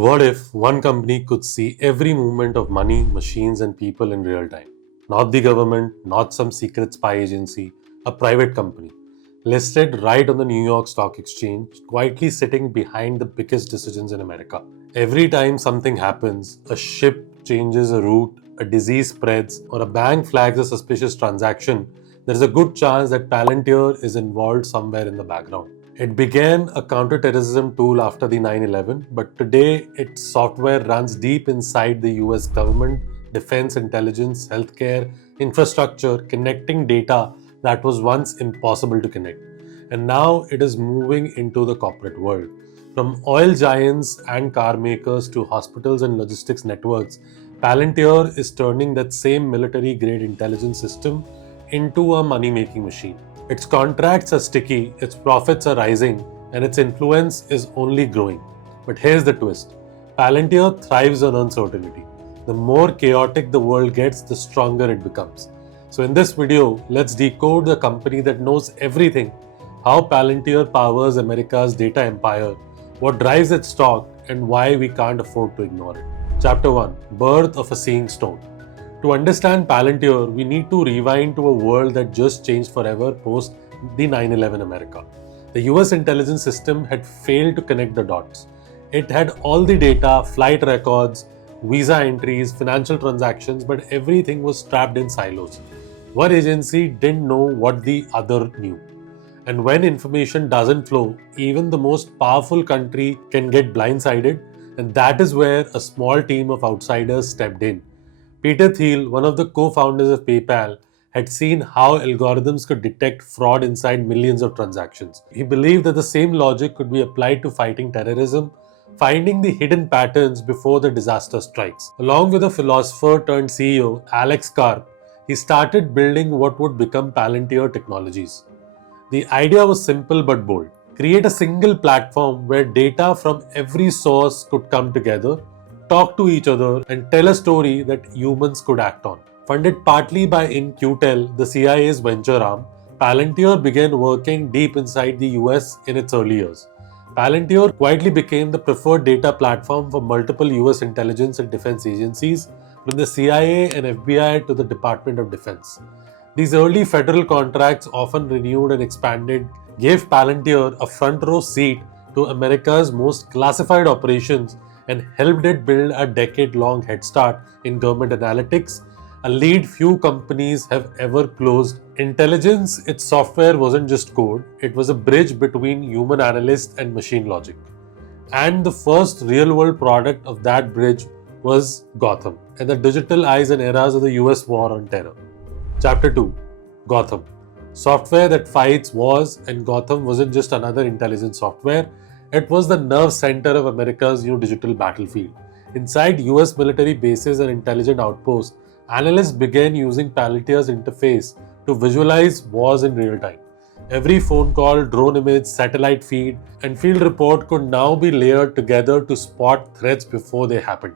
What if one company could see every movement of money, machines, and people in real time? Not the government, not some secret spy agency, a private company. Listed right on the New York Stock Exchange, quietly sitting behind the biggest decisions in America. Every time something happens, a ship changes a route, a disease spreads, or a bank flags a suspicious transaction, there is a good chance that Palantir is involved somewhere in the background. It began a counterterrorism tool after the 9/11, but today its software runs deep inside the US government, defense, intelligence, healthcare, infrastructure, connecting data that was once impossible to connect. And now it is moving into the corporate world. From oil giants and car makers to hospitals and logistics networks, Palantir is turning that same military grade intelligence system into a money making machine. Its contracts are sticky, its profits are rising, and its influence is only growing. But here's the twist: Palantir thrives on uncertainty. The more chaotic the world gets, the stronger it becomes. So, in this video, let's decode the company that knows everything, how Palantir powers America's data empire, what drives its stock, and why we can't afford to ignore it. Chapter 1: Birth of a Seeing Stone. To understand Palantir, we need to rewind to a world that just changed forever post the 9/11 America. The US intelligence system had failed to connect the dots. It had all the data, flight records, visa entries, financial transactions, but everything was trapped in silos. One agency didn't know what the other knew. And when information doesn't flow, even the most powerful country can get blindsided, and that is where a small team of outsiders stepped in. Peter Thiel, one of the co-founders of PayPal, had seen how algorithms could detect fraud inside millions of transactions. He believed that the same logic could be applied to fighting terrorism, finding the hidden patterns before the disaster strikes. Along with a philosopher turned CEO, Alex Karp, he started building what would become Palantir Technologies. The idea was simple but bold. Create a single platform where data from every source could come together, talk to each other, and tell a story that humans could act on. Funded partly by InQtel, the CIA's venture arm, Palantir began working deep inside the US in its early years. Palantir quietly became the preferred data platform for multiple US intelligence and defense agencies, from the CIA and FBI to the Department of Defense. These early federal contracts, often renewed and expanded, gave Palantir a front row seat to America's most classified operations and helped it build a decade-long head start in government analytics, a lead few companies have ever closed. Intelligence, its software wasn't just code, it was a bridge between human analysts and machine logic. And the first real-world product of that bridge was Gotham, and the digital eyes and eras of the US war on terror. Chapter 2: Gotham. Software that fights wars, and Gotham wasn't just another intelligence software, it was the nerve center of America's new digital battlefield. Inside US military bases and intelligent outposts, analysts began using Palantir's interface to visualize wars in real time. Every phone call, drone image, satellite feed, and field report could now be layered together to spot threats before they happened.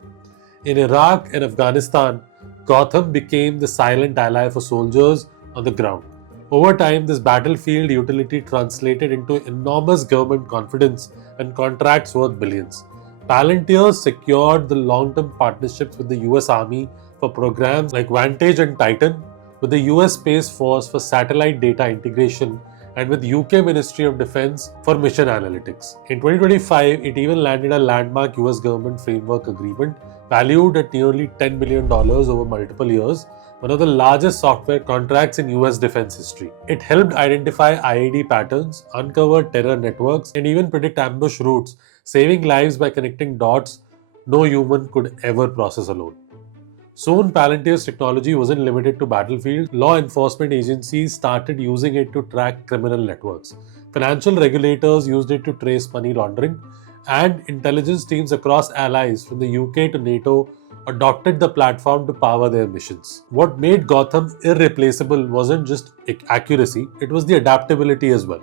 In Iraq and Afghanistan, Gotham became the silent ally for soldiers on the ground. Over time, this battlefield utility translated into enormous government confidence and contracts worth billions. Palantir secured the long-term partnerships with the US Army for programs like Vantage and Titan, with the US Space Force for satellite data integration, and with UK Ministry of Defense for mission analytics. In 2025, it even landed a landmark US government framework agreement valued at nearly $10 billion over multiple years, one of the largest software contracts in US defense history. It helped identify IED patterns, uncover terror networks, and even predict ambush routes, saving lives by connecting dots no human could ever process alone. Soon, Palantir's technology wasn't limited to battlefield. Law enforcement agencies started using it to track criminal networks. Financial regulators used it to trace money laundering, and intelligence teams across allies from the UK to NATO adopted the platform to power their missions. What made Gotham irreplaceable wasn't just accuracy, it was the adaptability as well.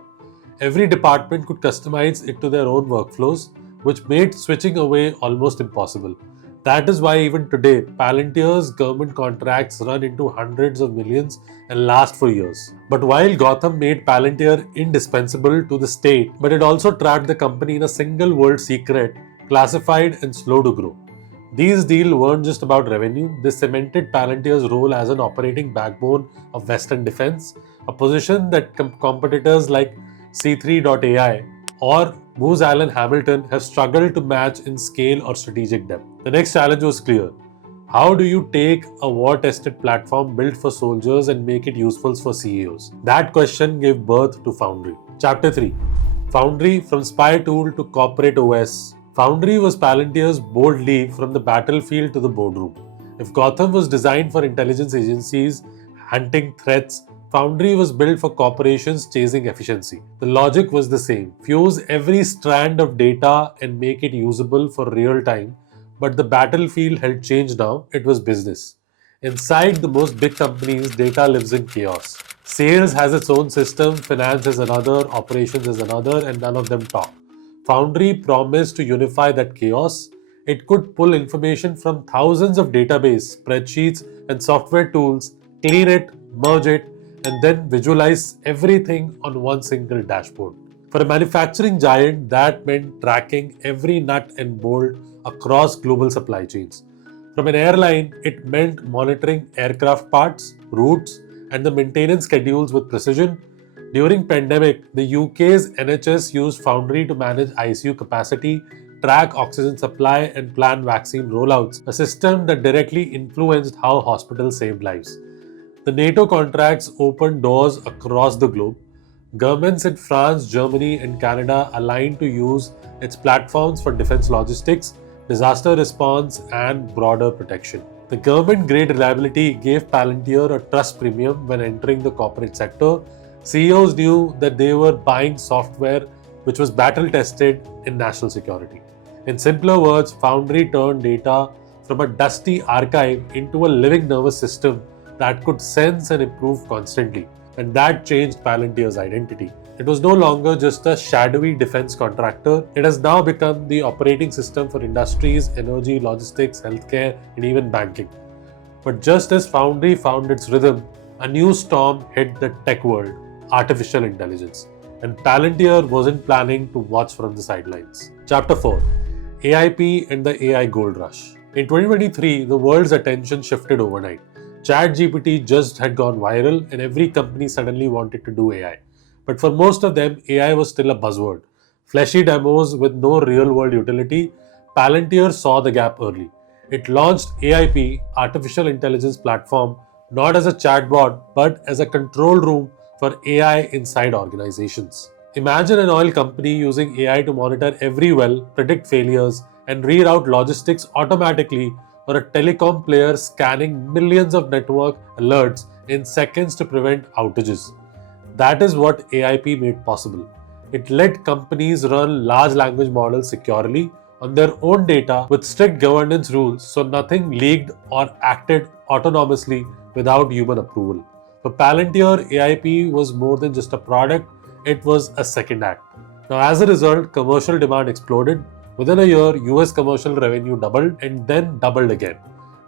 Every department could customize it to their own workflows, which made switching away almost impossible. That is why even today, Palantir's government contracts run into hundreds of millions and last for years. But while Gotham made Palantir indispensable to the state, but it also trapped the company in a single world secret classified, and slow to grow. These deals weren't just about revenue, they cemented Palantir's role as an operating backbone of Western defense, a position that competitors like C3.ai or Booz Allen Hamilton have struggled to match in scale or strategic depth. The next challenge was clear. How do you take a war-tested platform built for soldiers and make it useful for CEOs? That question gave birth to Foundry. Chapter 3. Foundry, from spy tool to corporate OS. Foundry was Palantir's bold leap from the battlefield to the boardroom. If Gotham was designed for intelligence agencies hunting threats, Foundry was built for corporations chasing efficiency. The logic was the same. Fuse every strand of data and make it usable for real time. But the battlefield had changed now, it was business. Inside the most big companies, data lives in chaos. Sales has its own system, finance is another, operations is another, and none of them talk. Foundry promised to unify that chaos. It could pull information from thousands of database, spreadsheets, and software tools, clean it, merge it, and then visualize everything on one single dashboard. For a manufacturing giant, that meant tracking every nut and bolt across global supply chains. From an airline, it meant monitoring aircraft parts, routes, and the maintenance schedules with precision. During pandemic, the UK's NHS used Foundry to manage ICU capacity, track oxygen supply, and plan vaccine rollouts, a system that directly influenced how hospitals saved lives. The NATO contracts opened doors across the globe. Governments in France, Germany, and Canada aligned to use its platforms for defense logistics, disaster response, and broader protection. The government-grade reliability gave Palantir a trust premium when entering the corporate sector. CEOs knew that they were buying software which was battle-tested in national security. In simpler words, Foundry turned data from a dusty archive into a living nervous system that could sense and improve constantly. And that changed Palantir's identity. It was no longer just a shadowy defense contractor, it has now become the operating system for industries, energy, logistics, healthcare, and even banking. But just as Foundry found its rhythm, a new storm hit the tech world, artificial intelligence. And Palantir wasn't planning to watch from the sidelines. Chapter 4. AIP and the AI Gold Rush. In 2023, the world's attention shifted overnight. ChatGPT just had gone viral and every company suddenly wanted to do AI. But for most of them, AI was still a buzzword. Fleshy demos with no real-world utility, Palantir saw the gap early. It launched AIP, Artificial Intelligence Platform, not as a chatbot, but as a control room for AI inside organizations. Imagine an oil company using AI to monitor every well, predict failures, and reroute logistics automatically, or a telecom player scanning millions of network alerts in seconds to prevent outages. That is what AIP made possible. It let companies run large language models securely on their own data with strict governance rules so nothing leaked or acted autonomously without human approval. For Palantir, AIP was more than just a product, it was a second act. Now, as a result, commercial demand exploded. Within a year, US commercial revenue doubled and then doubled again.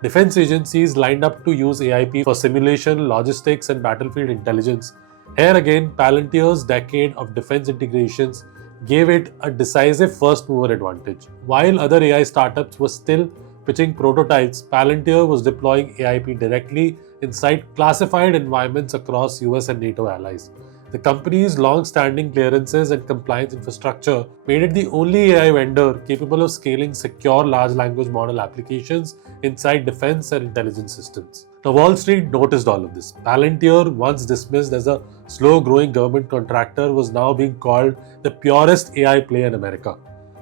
Defense agencies lined up to use AIP for simulation, logistics, and battlefield intelligence. Here again, Palantir's decade of defense integrations gave it a decisive first mover advantage. While other AI startups were still pitching prototypes, Palantir was deploying AIP directly inside classified environments across US and NATO allies. The company's long-standing clearances and compliance infrastructure made it the only AI vendor capable of scaling secure large language model applications inside defense and intelligence systems. Now, Wall Street noticed all of this. Palantir, once dismissed as a slow-growing government contractor, was now being called the purest AI play in America.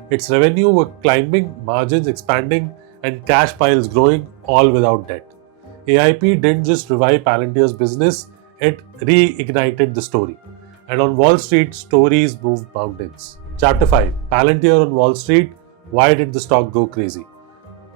Its revenue were climbing, margins expanding, and cash piles growing, all without debt. AIP didn't just revive Palantir's business, it reignited the story. And on Wall Street, stories moved mountains. Chapter 5. Palantir on Wall Street. Why did the stock go crazy?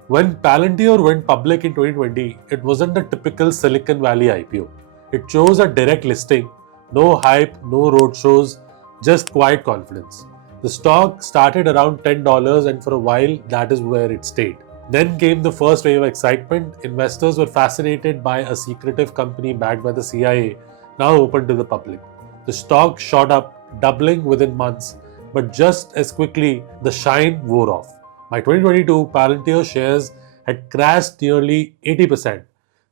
When Palantir went public in 2020, it wasn't the typical Silicon Valley IPO. It chose a direct listing, no hype, no roadshows, just quiet confidence. The stock started around $10 and for a while that is where it stayed. Then came the first wave of excitement. Investors were fascinated by a secretive company backed by the CIA, now open to the public. The stock shot up, doubling within months, but just as quickly, the shine wore off. By 2022, Palantir shares had crashed nearly 80%.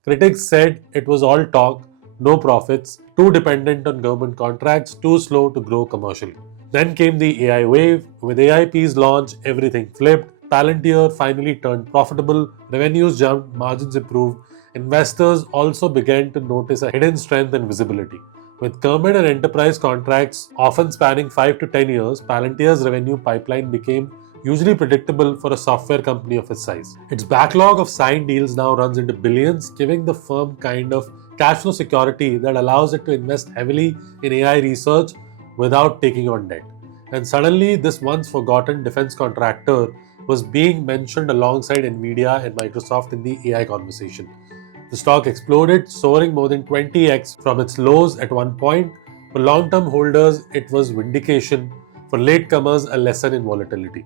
Critics said it was all talk, no profits, too dependent on government contracts, too slow to grow commercially. Then came the AI wave. With AIP's launch, everything flipped. Palantir finally turned profitable, revenues jumped, margins improved. Investors also began to notice a hidden strength and visibility. With government and enterprise contracts often spanning 5 to 10 years, Palantir's revenue pipeline became usually predictable for a software company of its size. Its backlog of signed deals now runs into billions, giving the firm kind of cash flow security that allows it to invest heavily in AI research without taking on debt. And suddenly, this once forgotten defense contractor was being mentioned alongside Nvidia and Microsoft in the AI conversation. The stock exploded, soaring more than 20x from its lows at one point. For long term holders, it was vindication. For latecomers, a lesson in volatility.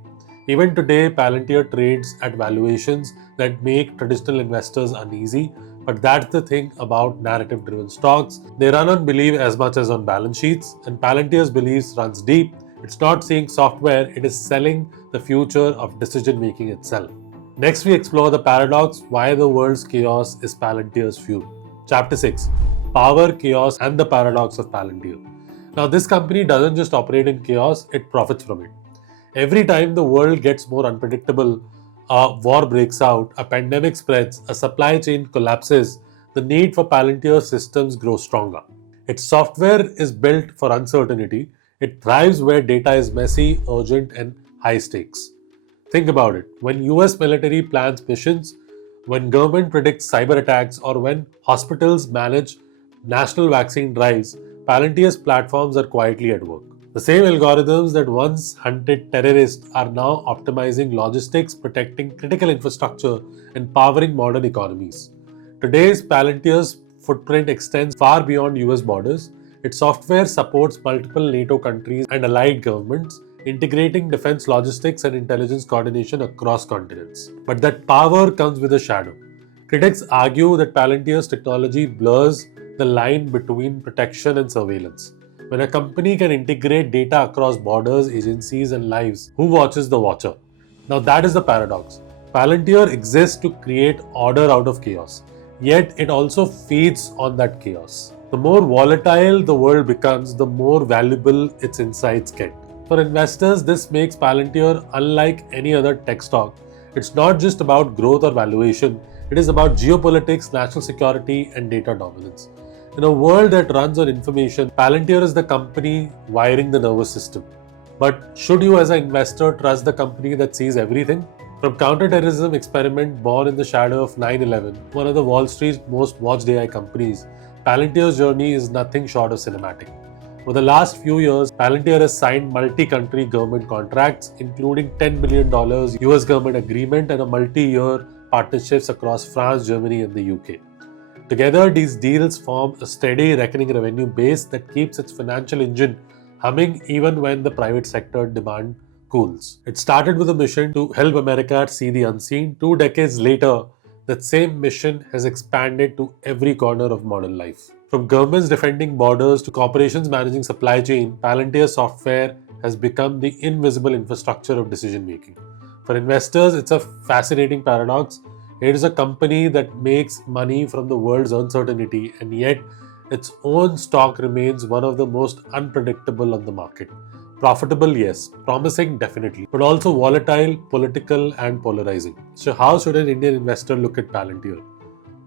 Even today, Palantir trades at valuations that make traditional investors uneasy. But that's the thing about narrative driven stocks. They run on belief as much as on balance sheets, and Palantir's beliefs runs deep. It's not seeing software, it is selling the future of decision making itself. Next, we explore the paradox why the world's chaos is Palantir's fuel. Chapter 6: Power, Chaos, and the Paradox of Palantir. Now, this company doesn't just operate in chaos, it profits from it. Every time the world gets more unpredictable, a war breaks out, a pandemic spreads, a supply chain collapses, the need for Palantir systems grows stronger. Its software is built for uncertainty. It thrives where data is messy, urgent, and high stakes. Think about it. When US military plans missions, when government predicts cyber attacks, or when hospitals manage national vaccine drives, Palantir's platforms are quietly at work. The same algorithms that once hunted terrorists are now optimizing logistics, protecting critical infrastructure, and powering modern economies. Today's Palantir's footprint extends far beyond US borders. Its software supports multiple NATO countries and allied governments, integrating defense logistics and intelligence coordination across continents. But that power comes with a shadow. Critics argue that Palantir's technology blurs the line between protection and surveillance. When a company can integrate data across borders, agencies, and lives, who watches the watcher? Now, that is the paradox. Palantir exists to create order out of chaos, yet it also feeds on that chaos. The more volatile the world becomes, the more valuable its insights get. For investors, this makes Palantir unlike any other tech stock. It's not just about growth or valuation, it is about geopolitics, national security, and data dominance. In a world that runs on information, Palantir is the company wiring the nervous system. But should you, as an investor, trust the company that sees everything? From counterterrorism experiment born in the shadow of 9/11, one of the Wall Street's most watched AI companies, Palantir's journey is nothing short of cinematic. For the last few years, Palantir has signed multi-country government contracts, including $10 billion US government agreement and a multi-year partnerships across France, Germany, and the UK. Together, these deals form a steady recurring revenue base that keeps its financial engine humming even when the private sector demand cools. It started with a mission to help America see the unseen. 2 decades later, that same mission has expanded to every corner of modern life. From governments defending borders to corporations managing supply chain, Palantir software has become the invisible infrastructure of decision making. For investors, it's a fascinating paradox. It is a company that makes money from the world's uncertainty, and yet its own stock remains one of the most unpredictable on the market. Profitable, yes. Promising, definitely. But also volatile, political, and polarizing. So, how should an Indian investor look at Palantir?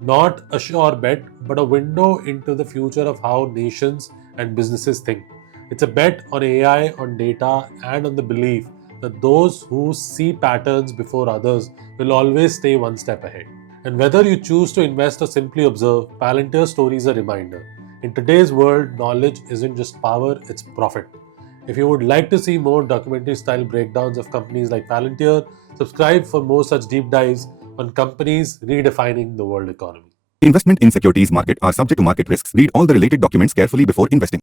Not a sure bet, but a window into the future of how nations and businesses think. It's a bet on AI, on data, and on the belief that those who see patterns before others will always stay one step ahead. And whether you choose to invest or simply observe, Palantir's story is a reminder. In today's world, knowledge isn't just power, it's profit. If you would like to see more documentary-style breakdowns of companies like Palantir, subscribe for more such deep dives on companies redefining the world economy. Investment in securities market are subject to market risks. Read all the related documents carefully before investing.